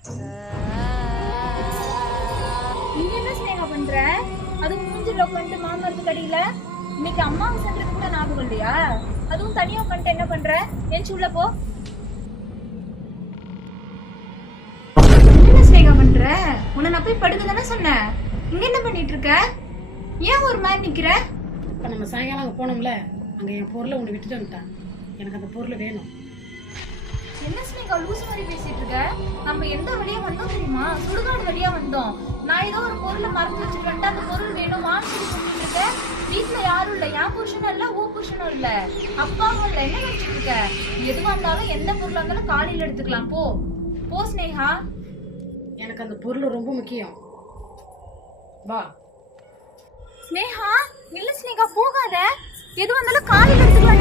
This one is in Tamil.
நீ என்ன ஸ்னேகா பண்ற? அதுவும் மூஞ்சில உட்காந்து மாமரத்துக்கு அடியில. இன்னைக்கு அம்மாவாசைன்றது கூட ஞாபகம் இல்லையா? அதுவும் தனியா உட்காந்து என்ன பண்ற? ஏன் உள்ள போ. என்ன ஸ்னேகா பண்ற? உன்னை நான் போய் படுக்க தானே சொன்னேன். இங்க என்ன பண்ணிட்டு இருக்க? ஏன் ஒரு மாதிரி நிக்கிற? இப்போ நம்ம சாயங்காலம் அங்கே போனோம்ல, அங்கே என் பொருளை ஒன்று விட்டுட்டு வந்துட்டேன். எனக்கு அந்த பொருள் வேணும். என்ன ஸ்னேகா லூஸ் மாதிரி பேசிட்டு இருக்க? நம்ம எந்த வழியா வந்தோம் தெரியுமா? சுடுகாடு வழியா வந்தோம். நான் ஏதோ ஒரு பொருளை மறந்து வச்சுட்டு வந்துட்டு அந்த பொருள் வேணும் வான்னு சொல்லிட்டு இருக்க. வீட்டுல யாரும் இல்ல, என் புருஷனும் இல்ல, ஊ புருஷனும் இல்ல, அப்பாவும் இல்ல. என்ன நினைச்சிட்டு இருக்க? எதுவா இருந்தாலும் எந்த பொருளா இருந்தாலும் காலையில எடுத்துக்கலாம். போ போ ஸ்னேகா. எனக்கு அந்த பொருள் ரொம்ப முக்கியம். வா. ஸ்னேகா இல்ல ஸ்னேகா போகாத. எது வந்தாலும் காலையில எடுத்துக்கலாம்.